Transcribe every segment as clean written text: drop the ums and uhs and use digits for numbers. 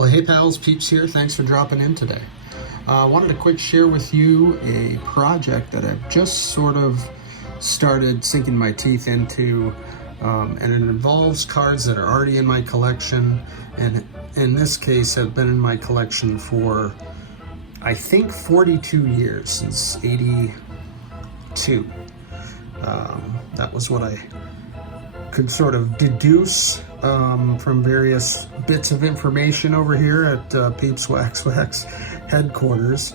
Well, hey pals, Peeps here. Thanks for dropping in today. I wanted to quick share with you a project that I've just sort of started sinking my teeth into, and it involves cards that are already in my collection, and in this case have been in my collection for, I think, 42 years, since 82. That was what I could sort of deduce from various bits of information over here at Peeps Wax headquarters.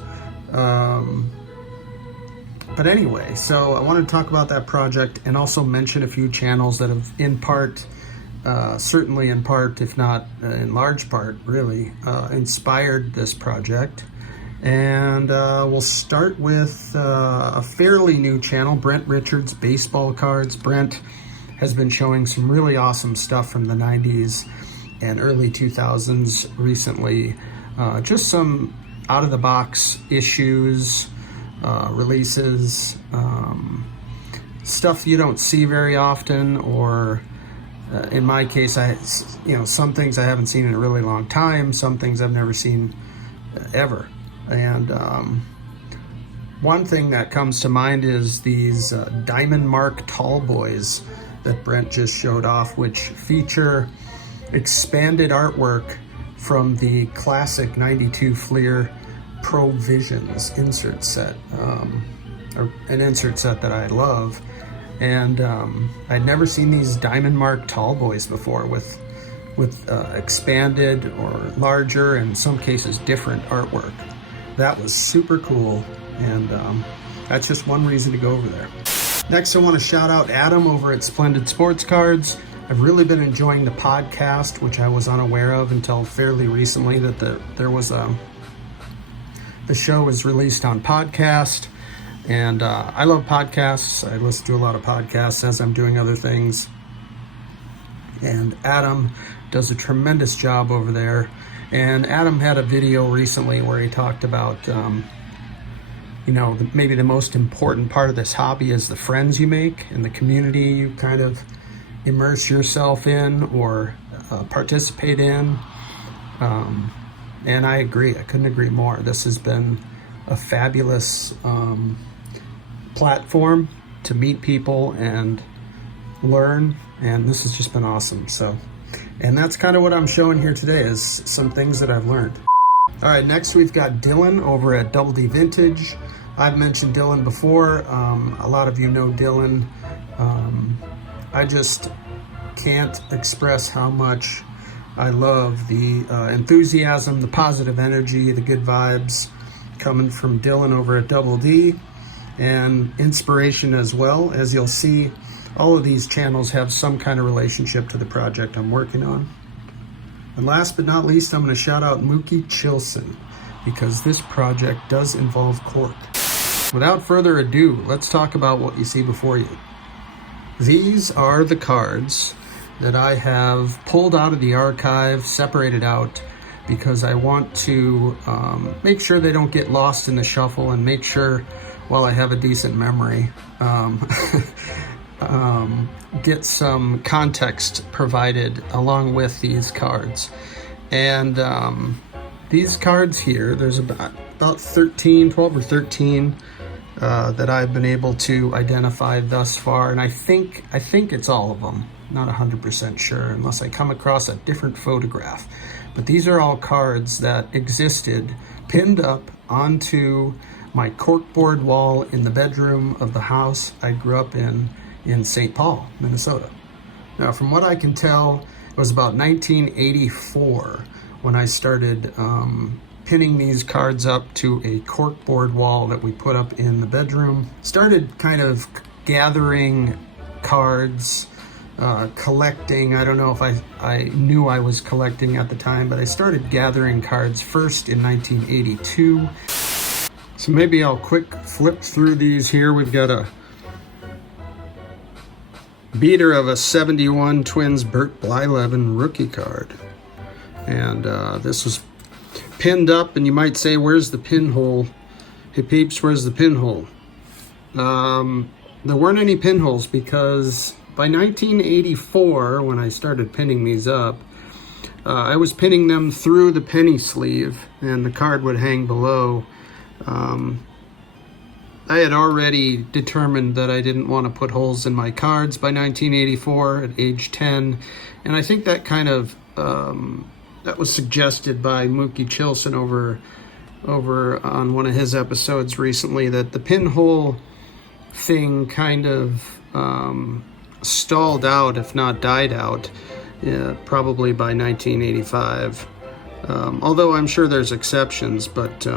But anyway, so I wanted to talk about that project and also mention a few channels that have in part, certainly in part, if not in large part, really, inspired this project. And we'll start with a fairly new channel, Brent Richards Baseball Cards. Brent has been showing some really awesome stuff from the 90s and early 2000s recently. Just some out-of-the-box issues, releases, stuff you don't see very often, or in my case, some things I haven't seen in a really long time, some things I've never seen ever. And one thing that comes to mind is these Diamond Mark Tall Boys that Brent just showed off, which feature expanded artwork from the classic 92 Fleer Pro Visions insert set, or an insert set that I love. And I'd never seen these Diamond Mark Tall Boys before with expanded or larger, in some cases different artwork. That was super cool, and that's just one reason to go over there. Next, I want to shout out Adam over at Splendid Sports Cards. I've really been enjoying the podcast, which I was unaware of until fairly recently, that the show was released on podcast. And I love podcasts. I listen to a lot of podcasts as I'm doing other things. And Adam does a tremendous job over there. And Adam had a video recently where he talked about, maybe the most important part of this hobby is the friends you make and the community you kind of immerse yourself in or participate in. And I agree. I couldn't agree more. This has been a fabulous platform to meet people and learn, and this has just been awesome. And that's kind of what I'm showing here today, is some things that I've learned. All right, next we've got Dylan over at Double D Vintage. I've mentioned Dylan before. A lot of you know Dylan. I just can't express how much I love the enthusiasm, the positive energy, the good vibes coming from Dylan over at Double D, and inspiration as well. As you'll see, all of these channels have some kind of relationship to the project I'm working on. And last but not least, I'm going to shout out Mookie Chilson, because this project does involve Cork. Without further ado, let's talk about what you see before you. These are the cards that I have pulled out of the archive, separated out, because I want to make sure they don't get lost in the shuffle, and make sure, while I have a decent memory, get some context provided along with these cards. And these cards here, there's about 12 or 13 that I've been able to identify thus far, and I think it's all of them. Not 100% sure unless I come across a different photograph. But these are all cards that existed pinned up onto my corkboard wall in the bedroom of the house I grew up in St. Paul, Minnesota. Now, from what I can tell, it was about 1984 when I started pinning these cards up to a corkboard wall that we put up in the bedroom. Started kind of gathering cards, collecting. I don't know if I knew I was collecting at the time, but I started gathering cards first in 1982. So maybe I'll quick flip through these here. We've got a beater of a 71 Twins Bert Blyleven rookie card. And this was pinned up, and you might say, where's the pinhole? Hey peeps, where's the pinhole? There weren't any pinholes, because by 1984, when I started pinning these up, I was pinning them through the penny sleeve, and the card would hang below. I had already determined that I didn't want to put holes in my cards by 1984 at age 10, and I think that kind of that was suggested by Mookie Chilson over on one of his episodes recently, that the pinhole thing kind of stalled out, if not died out, probably by 1985. Although I'm sure there's exceptions, but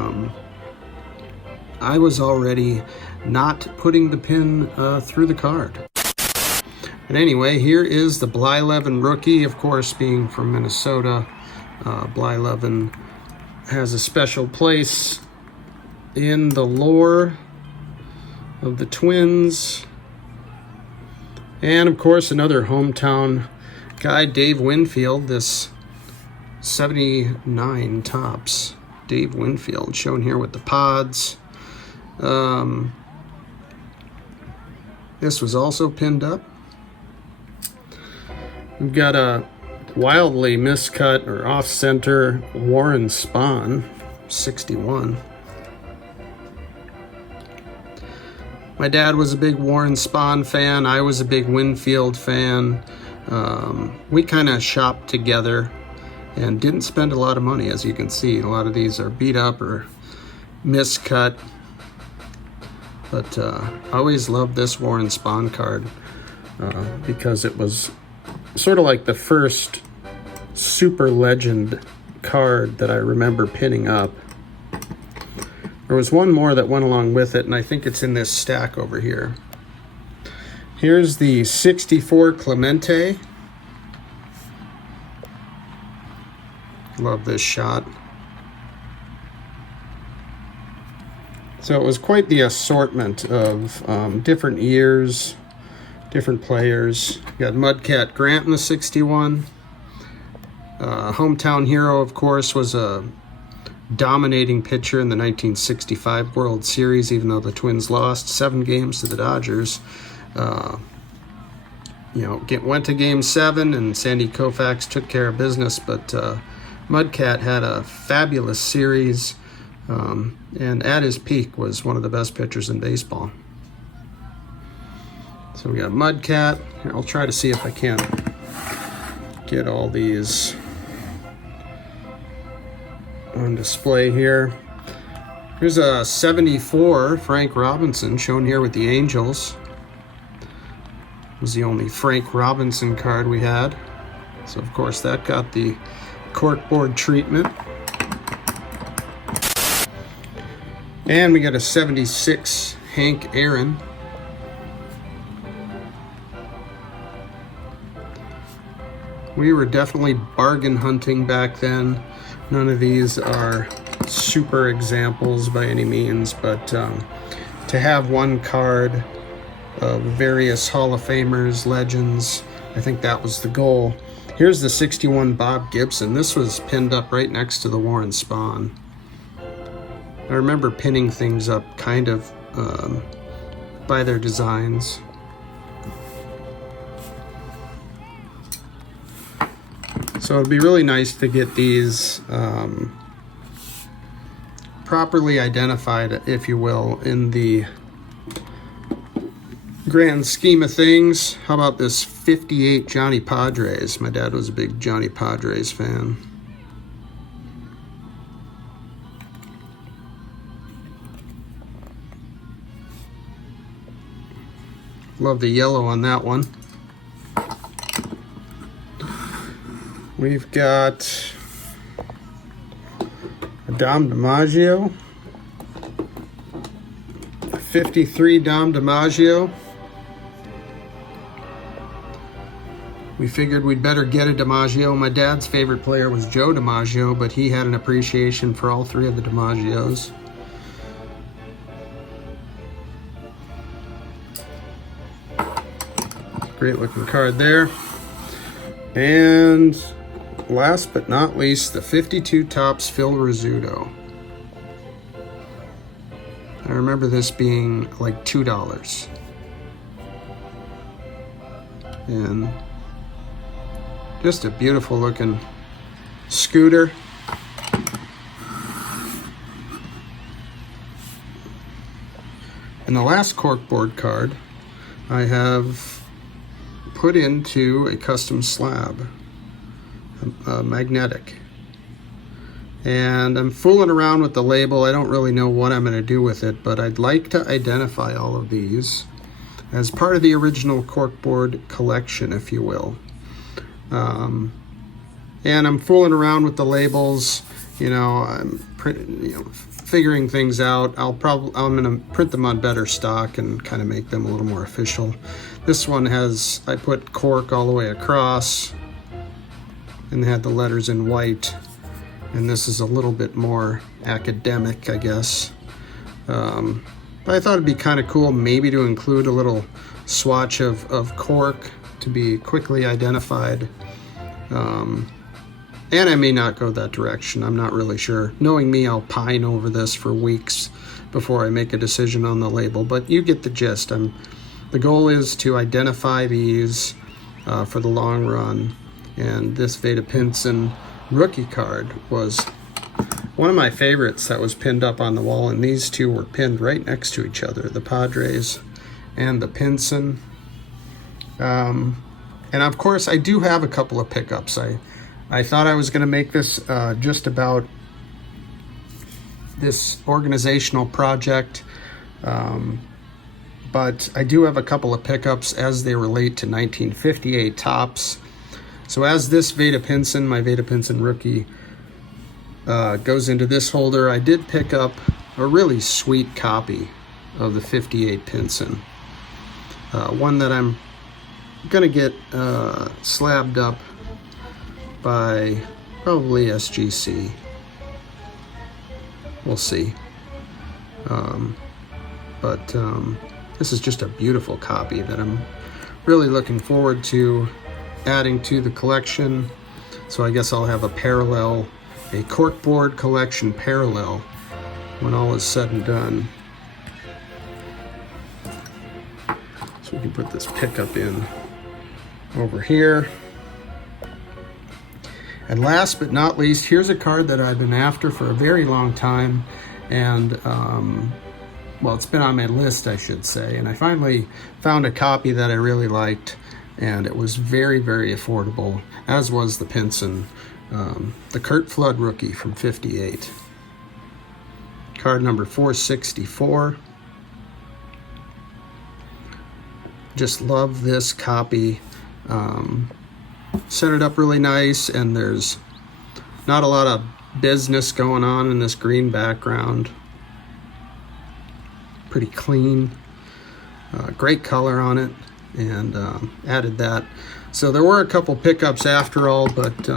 I was already not putting the pin through the card. But anyway, here is the Blyleven rookie, of course, being from Minnesota. Blyleven has a special place in the lore of the Twins. And, of course, another hometown guy, Dave Winfield, this 79 tops. Dave Winfield, shown here with the pods. This was also pinned up. We've got a wildly miscut or off-center Warren Spahn, 61. My dad was a big Warren Spahn fan. I was a big Winfield fan. We kind of shopped together and didn't spend a lot of money, as you can see. A lot of these are beat up or miscut. But I always loved this Warren Spahn card because it was sort of like the first super legend card that I remember pinning up. There was one more that went along with it, and I think it's in this stack over here. Here's the 64 Clemente. Love this shot. So it was quite the assortment of different years, different players. You got Mudcat Grant in the 61. Hometown hero, of course, was a dominating pitcher in the 1965 World Series, even though the Twins lost 7 games to the Dodgers. Went to Game 7, and Sandy Koufax took care of business, but Mudcat had a fabulous series, and at his peak was one of the best pitchers in baseball. So we got Mudcat. Here, I'll try to see if I can get all these on display here. Here's a 74 Frank Robinson, shown here with the Angels. It was the only Frank Robinson card we had. So of course that got the corkboard treatment. And we got a 76 Hank Aaron. We were definitely bargain hunting back then. None of these are super examples by any means, but to have one card of various Hall of Famers, legends, I think that was the goal. Here's the 61 Bob Gibson. This was pinned up right next to the Warren Spahn. I remember pinning things up kind of by their designs. So it'd be really nice to get these properly identified, if you will, in the grand scheme of things. How about this 58 Johnny Padres? My dad was a big Johnny Padres fan. Love the yellow on that one. We've got a Dom DiMaggio, 53 Dom DiMaggio. We figured we'd better get a DiMaggio. My dad's favorite player was Joe DiMaggio, but he had an appreciation for all 3 of the DiMaggios. Great looking card there. And last but not least, the 52 Topps Phil Rizzuto. I remember this being like $2. And just a beautiful looking scooter. And the last corkboard card I have put into a custom slab, magnetic. And I'm fooling around with the label. I don't really know what I'm going to do with it, but I'd like to identify all of these as part of the original corkboard collection, if you will. And I'm fooling around with the labels. I'm figuring things out. I'm going to print them on better stock and kind of make them a little more official. This one has, I put Cork all the way across, and they had the letters in white. And this is a little bit more academic, I guess. But I thought it'd be kind of cool maybe to include a little swatch of Cork to be quickly identified. And I may not go that direction. I'm not really sure. Knowing me, I'll pine over this for weeks before I make a decision on the label. But you get the gist. The goal is to identify these for the long run. And this Veda Pinson rookie card was one of my favorites that was pinned up on the wall, and these two were pinned right next to each other, the Padres and the Pinson. And of course I do have a couple of pickups. I thought I was going to make this just about this organizational project, but I do have a couple of pickups as they relate to 1958 tops. So as this Veda Pinson, my Veda Pinson rookie, goes into this holder, I did pick up a really sweet copy of the 58 Pinson. One that I'm going to get slabbed up by probably SGC. We'll see. But this is just a beautiful copy that I'm really looking forward to adding to the collection. So I guess I'll have a corkboard collection parallel when all is said and done. So we can put this pickup in over here. And last but not least, here's a card that I've been after for a very long time, and well, it's been on my list, I should say, and I finally found a copy that I really liked, and it was very, very affordable, as was the Pinson, the Curt Flood rookie from 58. Card number 464. Just love this copy. Set it up really nice, and there's not a lot of business going on in this green background. Pretty clean. Great color on it, and added that. So there were a couple pickups after all, but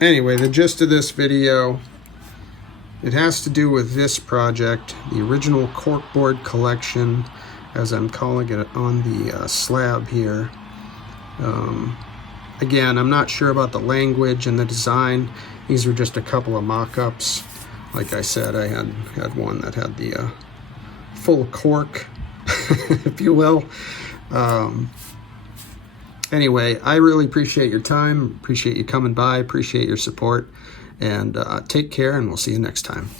anyway, the gist of this video, it has to do with this project, the original corkboard collection, as I'm calling it on the slab here. Again, I'm not sure about the language and the design. These were just a couple of mock-ups. Like I said, I had one that had the full cork, if you will. Anyway, I really appreciate your time, appreciate you coming by, appreciate your support, and take care, and we'll see you next time.